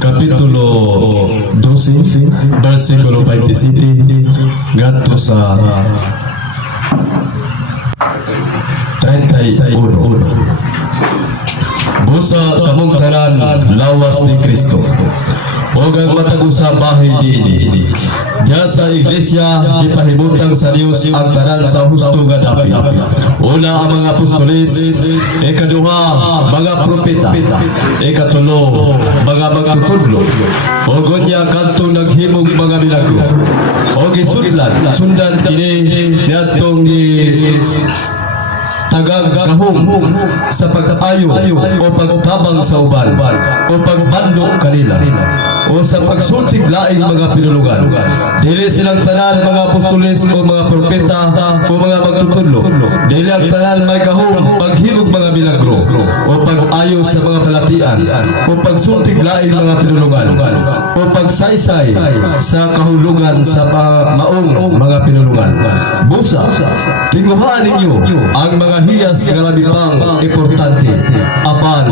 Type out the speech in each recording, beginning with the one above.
Kapitulo 12, versikulo 27, ngadto sa 31. Busa kamong tanan lawas ni Kristo. O ang matag sa bahay diini. Diya sa iglesia gipahimutang sa Dios ang tanan sa husto nga dapit. Una ang mga apostoles, ikaduha mga propeta, ikatulo mga magtutudlo. O gonya kadto naghimog mga milagro. O gisudlan sundan kini niadtong tagang kahum sa pag-ayo o pagtabang sa uban o pagbando kanila o sa pagsultig laing mga pinulungan. Dili silang tanan mga apostoles o mga propeta o mga magtutudlo. Dili ang tanan may kahum paghimog mga milagro o pag-ayo sa mga palatian o pagsultig laing mga pinulungan o pagsaysay sa kahulugan sa maong mga pinulungan. Busa, tinguhaan ninyo ang mga hiyas nga labi pang importante apan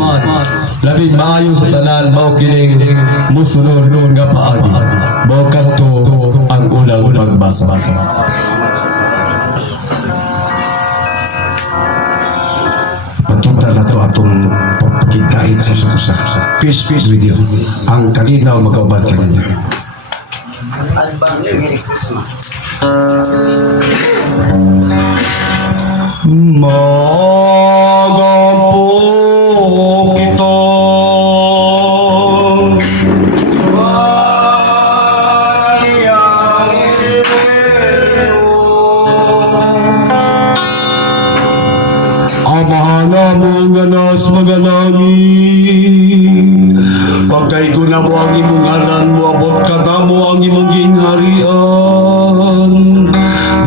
labi maayo sa tanan mao kining musunod nga paagi mao kadto ang unang pagbasa. Pagkita na to atong pagkikait sa susa. Peace with you. Ang kalinaw magkaubad ka ninyo. Advance Merry Christmas. Magapo kita Amahan mo nga nas magalangin. Pagkay ko na mo ang imong ngalan mo, abot ka na mo ang imong gingharian.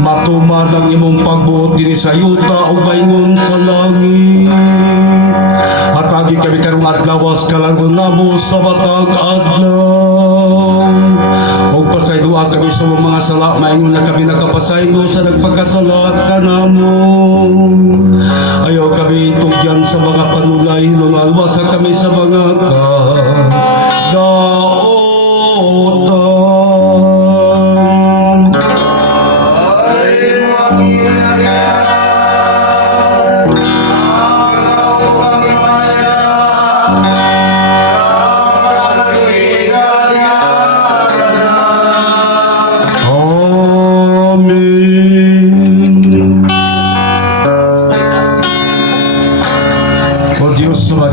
Matumad ang imong pagbuot din sa yuta o baingon sa langit. Hatagi kami karong adlawas kalangon na mo sa matag adlaw. O pasayloa kami sa mga sala, maingon na kami nakapasaylo sa nagpagkasala ka na mo. Ayaw kami tugyan sa mga panulay, lungalwasa kami sa mga kadaotan.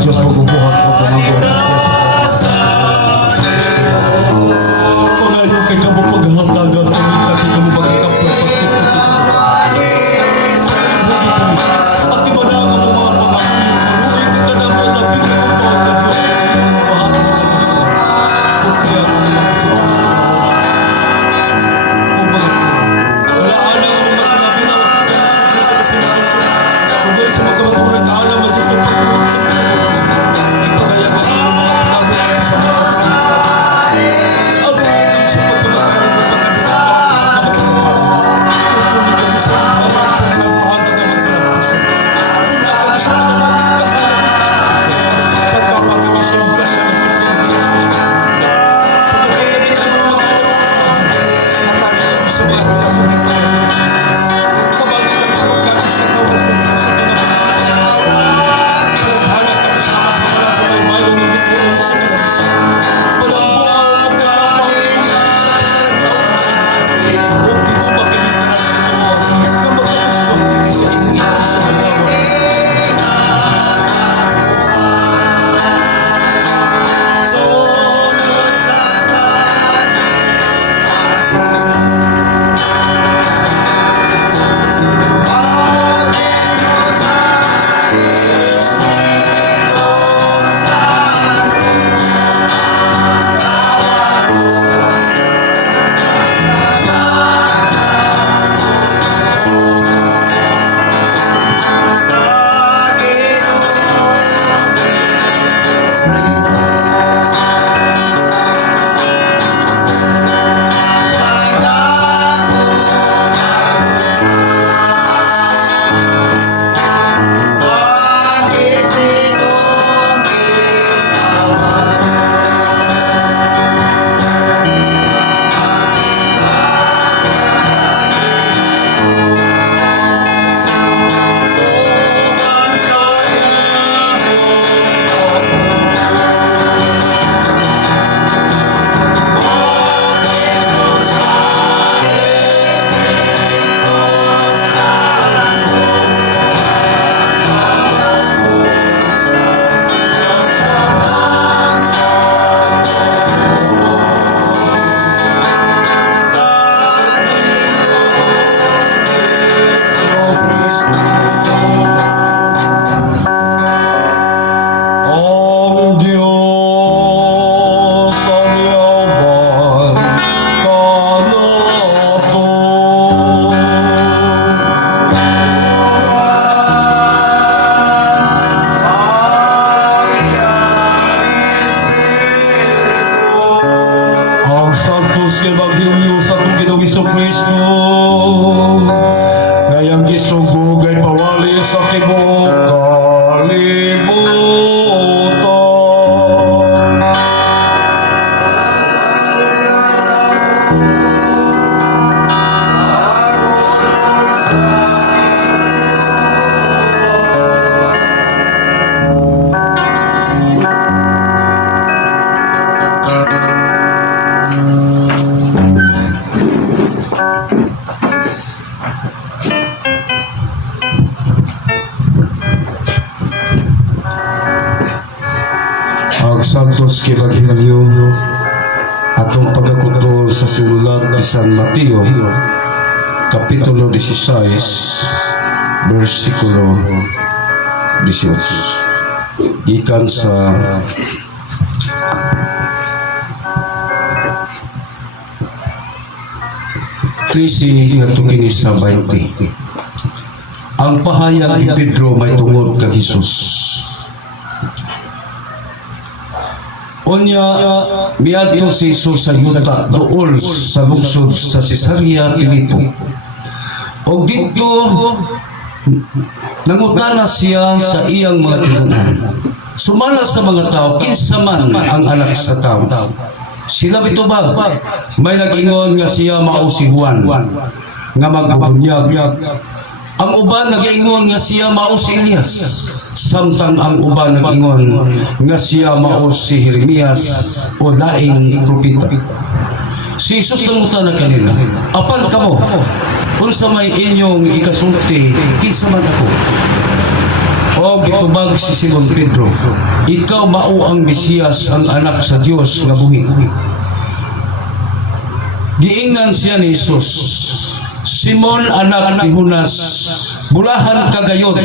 Diyos, magbubuhat mo pangangguhan. Santos Evangelio sa itong Ginoong Jesucristo. Ngayang gisugod ay pawali sa tibok kalibutan. Ang Santos Evangelio atong pagkakutol sa sinulat ni San Mateo Kapitulo 16 versikulo 18 gikan sa Trisi nga kini sa 20. Ang pahayag ni Pedro may tungod kay Jesus. Unya, miadto si Jesus sa yuta dool sa lungsod sa Cesarea Filipo. O dito, nangutana siya sa iyang mga tinunan. Sumala sa mga tao, kinsa man ang anak sa tao. Sila bitubag, may nag-ingon nga siya mao si Juan, nga magbubunyag. Ang uban nag-ingon nga siya mao si Elias. Samtang ang uban nag-ingon nga siya mao si Jeremias o laing propeta. Si Jesus nangutan na kanila, apan kamo, unsa may inyong ikasulti, kinsa man ako? O gitubag si Simon Pedro, ikaw mao ang Mesiyas, ang anak sa Dios nga buhi. Giingnan siya ni Jesus, Simon anak ni Jonas, bulahan kagayod,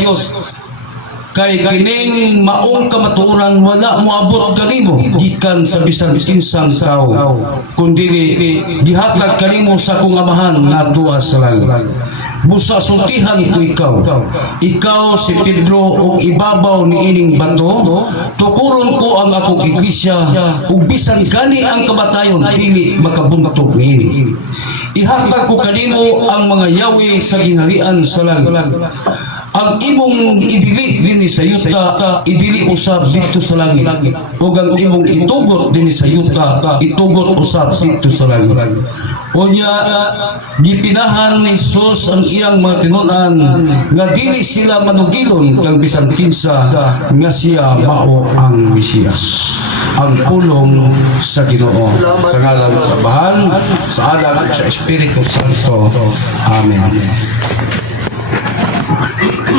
kay kining maong kamatuoran wala moabot kanimo gikan sa bisan kinsang tao kundi gihatag kanimo sa akong amahan ngadto sa langit. Busa sultihan ko ikaw si Pedro ug ibabaw ni ining bato tukuron ko ang akong iglesia ug bisan gani ang kamatayon dili makabuntog niini. Ihatag ko kanimo ang mga yawi sa gingharian sa langit. Ang imong idili dinhi sa yuta idili usab dito sa langit ug ang imong itugot dinhi sa yuta itugot usab dito sa langit. Unya gipinahan ni Jesus ang iyang mga tinunan nga dili sila manugilon kang bisan kinsa nga siya mao ang Mesiyas, ang pulong sa Ginoo. Sa ngalan sa Bahan, sa Anak ug sa Espiritu Santo. Amen.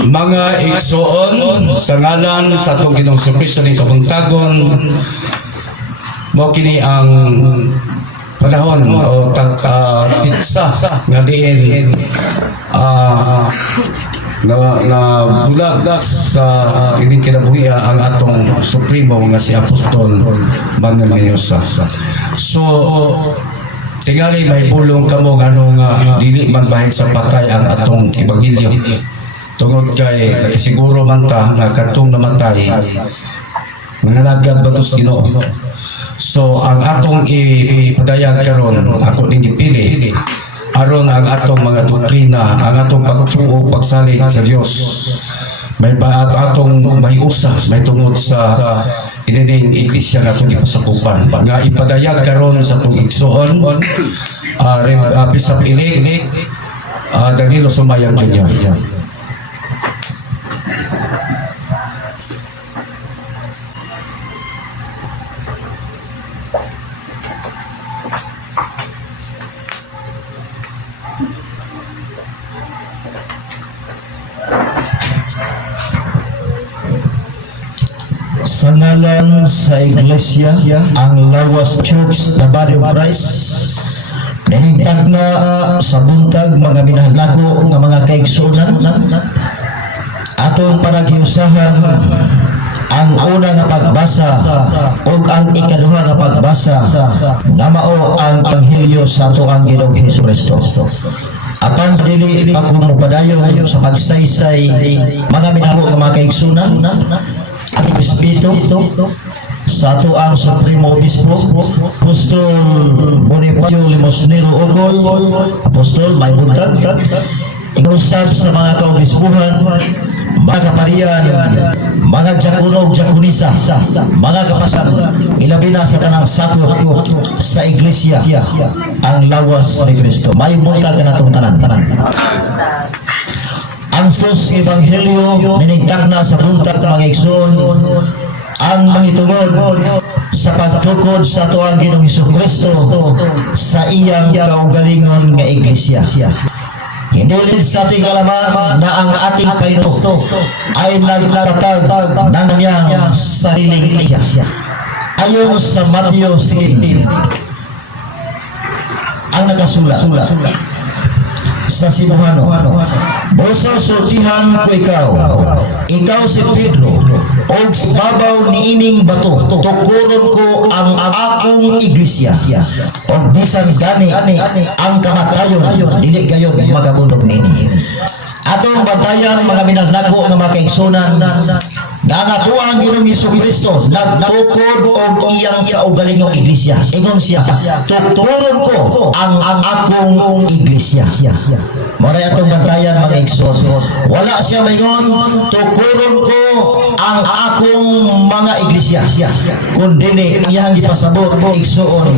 Mga igsoon, sa ngalan sa atong Ginoong Jesucristo ning kabuntagon, mo kini ang panahon o pitsa nga diin na bulag sa ining kinabuhi ang atong supremo nga si Apostol Manuel Mendoza. So tingali may bulong kamo ngano nga dili man bahin sa patay ang atong ebanghelyo. Tungod kay siguro man ta nga katong namatay mangalagad batos Ginoo. So ang atong ipadayag karon ako ning gipili aron ang atong mga doktrina, ang atong pagtuo pagsalig sa Dios may atong may usa may tungod sa inining iglesia nga atong ipasakupan nga ipadayag karon sa atong igsoon Bishop Elect Danilo Sumayang Jr. Sa ngalan sa Iglesia, ang Lawas Church na Body of Christ, naningtag na sa buntag mga minahalago ng mga kaigsunan, atong paragiusahan ang una nga pagbasa o ang ikaduha nga pagbasa nga mao ang Ebanghelyo sa ating Ginoong Jesucristo. Apan sa dili ako mupadayon sa pagsaysay mga minahalago ng mga kaigsunan, ang Espiritu sa ato ang Supremo Obispo, Apostol Bonifacio Limosnero Ogol, Apostol May Buntag, ingusap sa mga kaobispuhan, mga kaparian, mga diakono ug diakonisa, mga kapasan, ilabi na sa tanang sakop sa iglesia ang lawas ni Kristo. May buntag na natong tanan. Ang sus ebanghelyo ninigtag na sa buntag mga igsoon, ang mahitungod sa pagtukod sa tuang Ginoong Hesukristo sa iyang kaugalingon nga iglesia. Hindi ulit sa ating alaman na ang ating Panginoon ay nagtatag ng kanyang sariling iglesia. Ayon sa Mateo 16, ang nakasulat sa sinuhano, Bosa sultihan ko ikaw si Pedro, o sa babaw ni ining bato, tukuron ko ang akong iglesia, o bisan gani ang kamatayon, dili kayo magabundog nini. Atong bantayan mga minagnako nga mga kaigsunan, nga nga tuang Ginoong Hesukristo nagtukod og iyang kaugalingong iglesia. Ingon siya, tuturon ko ang akong iglesia. Moray atong bantayan mga igsoon. Wala siya maingon, tukuron ko ang akong mga iglesia. Kundi iyang gipasabot igsoon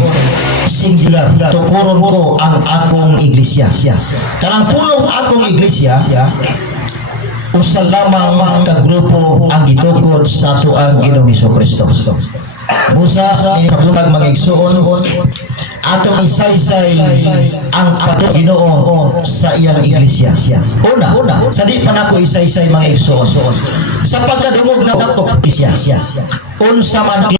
singular, tukuron ko ang akong iglesia. Kanang pulong akong iglesia, usa lamang ka grupo ang gitukod sa ato ang Ginoong Hesukristo. Busa sa buntag mga igsoon, atong isaysay ang ato Ginoo sa iyang iglesia. Una, sa di pa nako isaysay mga igsoon, sa pagkadungog na ato iglesia, unsa man